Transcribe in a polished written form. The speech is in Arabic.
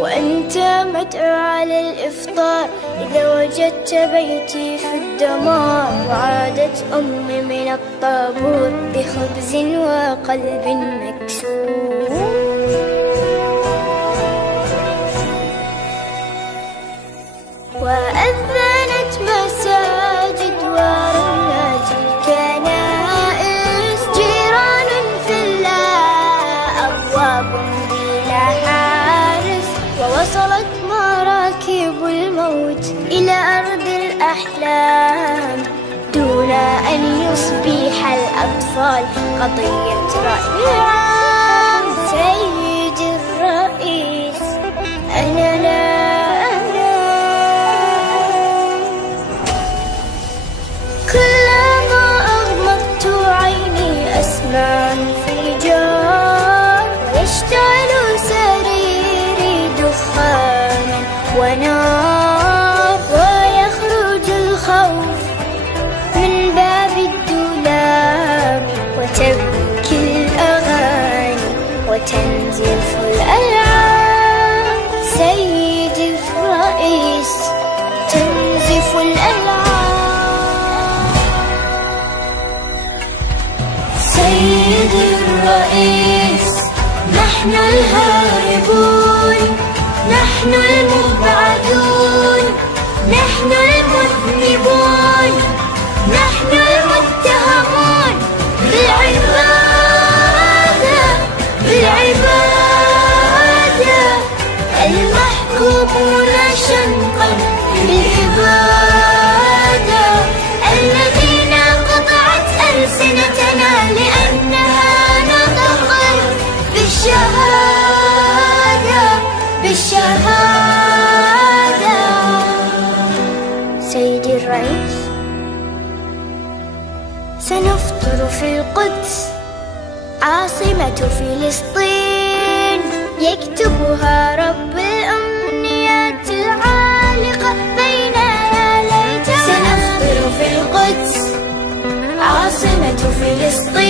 وأنت مدعو على الإفطار إذا وجدت بيتي في الدمار. وعادت أمي من الطابور بخبز وقلب مكسور. وأذنت مساجد ورنت الكنائس. جيران في الله أبواب بلا حارس. ووصلت مراكب الموت إلى أرض الأحلام دون أن يصبح الأطفال قضية رأي عام. سيد الرئيس أنا لا كلما أغمضت عيني أسمع انفجار. ويشتعل سريري دخانا ونار. ويخرج الخوف من باب الدولاب. وتبكي الأغاني وتنزف الألعاب. سيدي الرئيس تنزف الألعاب. سيدي الرئيس نحن الهاربون. نحن المبعدون. نحن المذنبون. نحن المتهمون بالعبادة. بالعبادة المحكومون شنقا بالإبادة. الذين قطعت ألسنتنا لأنها نطقت بالشهادة. بالشهادة. سيدي الرئيس سنفطر في القدس عاصمة فلسطين. يكتبها رب الأمنيات العالقة بين يا ليتنا. سنفطر في القدس عاصمة فلسطين.